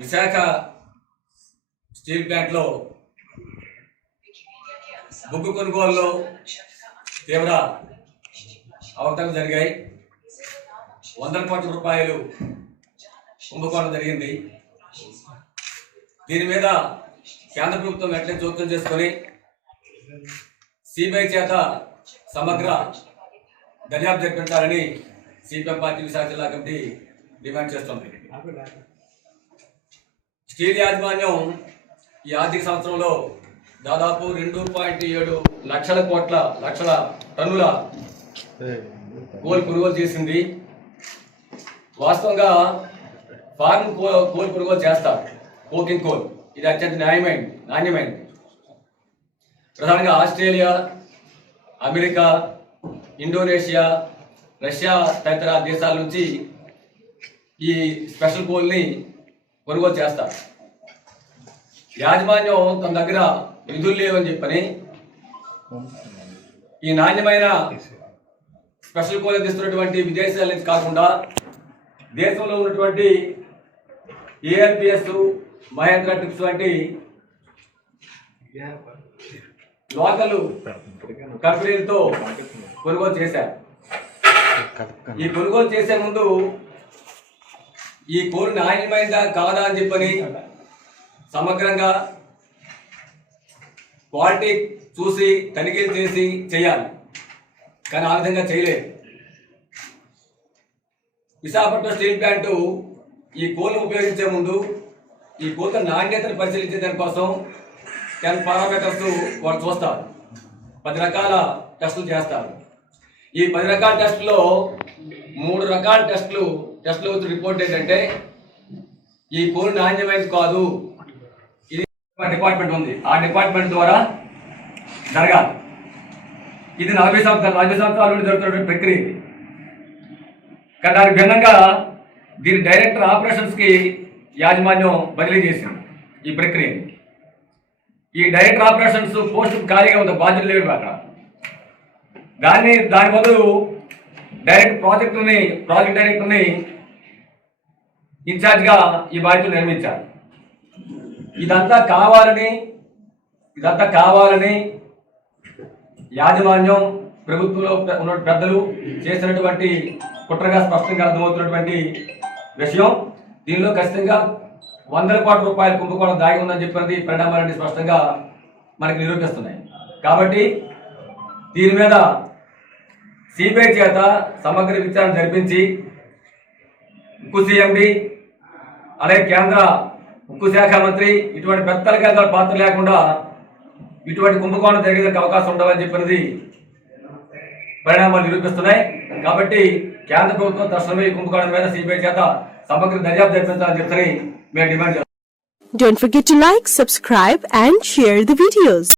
Visakha steel ప్లాంట్లో బొగ్గు కొనుగోలులో తీవ్ర అవకతవకలు జరిగాయి. వందల కోట్ల రూపాయలు కుంభకోణం జరిగింది. దీని మీద కేంద్ర ప్రభుత్వం వెంటనే జోక్యం చేసుకొని సిబిఐ చేత సమగ్ర దర్యాప్తు జరిపించాలని సిపిఎం పార్టీ విశాఖ జిల్లా కమిటీ డిమాండ్ చేస్తోంది. స్టీల్ యాజమాన్యం ఈ ఆర్థిక సంవత్సరంలో దాదాపు రెండు పాయింట్ ఏడు లక్షల కోట్ల లక్షల టన్నుల కోల్ కొనుగోలు చేసింది. వాస్తవంగా ఫార్మ్ కోల్ కొనుగోలు చేస్తారు. Coking coal. ఇది అత్యంత న్యాయమైంది నాణ్యమైనది ప్రధానంగా ఆస్ట్రేలియా అమెరికా ఇండోనేషియా రష్యా తదితర దేశాల నుంచి ఈ స్పెషల్ కోల్ని కొనుగోలు చేస్తారు. యాజమాన్యం తన దగ్గర నిధులు లేవని చెప్పని ఈ నాణ్యమైన స్పెషల్ కోల్ అందిస్తున్నటువంటి విదేశాల నుంచి కాకుండా దేశంలో ఉన్నటువంటి ఏఎల్పిఎస్ మహేంద్ర ట్రిప్స్ వంటి లోకల్ కంపెనీలతో కొనుగోలు చేశారు. ఈ కొనుగోలు చేసే ముందు ఈ కోరు నాణ్యమైనదా కాదా అని చెప్పని సమగ్రంగా క్వాలిటీ చూసి తనిఖీలు చేసి చేయాలి. కానీ ఆ విధంగా చేయలేదు. విశాఖపట్నం స్టీల్ ప్లాంటు ఈ కోల్ను ఉపయోగించే ముందు ఈ కోత నాణ్యతను పరిశీలించే దానికోసం టెన్ పారామీటర్స్ వాళ్ళు చూస్తారు. పది రకాల టెస్టులు చేస్తారు. ఈ పది రకాల టెస్టులో మూడు రకాల టెస్టులు టెస్టులు రిపోర్ట్ ఏంటంటే ఈ కోల్ నాణ్యమైనది కాదు. డిపార్ట్మెంట్ ఉంది. ఆ డిపార్ట్మెంట్ ద్వారా జరగాలి. ఇది నలభై సంవత్సరాలు నలభై సంవత్సరాలు జరుగుతున్నటువంటి ప్రక్రియ ఇది. కానీ దానికి భిన్నంగా దీని డైరెక్టర్ ఆపరేషన్స్కి యాజమాన్యం బదిలీ చేసింది ఈ ప్రక్రియని ఈ డైరెక్టర్ ఆపరేషన్స్ పోస్ట్ ఖాళీగా ఉంది బాధ్యత లేవు అక్కడ. దాన్ని దాని బదులు డైరెక్ట్ ప్రాజెక్టుని ప్రాజెక్ట్ డైరెక్టర్ని ఇన్ఛార్జ్గా ఈ బాధ్యతలు నిర్మించారు ఇదంతా కావాలని ఇదంతా కావాలని యాజమాన్యం ప్రభుత్వంలో ఉన్న పెద్దలు చేసినటువంటి కుట్రగా స్పష్టంగా అర్థమవుతున్నటువంటి విషయం. దీనిలో ఖచ్చితంగా వందల కోట్ల రూపాయల కుంభకోణం దాగి ఉందని చెప్పినది పరిణామాలన్నీ స్పష్టంగా మనకి నిరూపిస్తున్నాయి. కాబట్టి దీని మీద సిబిఐ చేత సమగ్ర విచారణ జరిపించి ఉక్కు సీఎండి అలాగే కేంద్ర ఉక్కు శాఖ మంత్రి ఇటువంటి పెద్దల పాత్ర లేకుండా ఇటువంటి కుంభకోణం జరిగేందుకు అవకాశం ఉండవని చెప్పినది పరిణామాలు నిరూపిస్తున్నాయి కాబట్టి కేంద్ర ప్రభుత్వం తక్షణమే కుంభకోణం మీద సిబిఐ చేత సమగ్ర దర్యాప్తు జరిపించాలని చెప్పని మేము డిమాండ్ చేస్తాం Don't forget to like, subscribe and share the videos.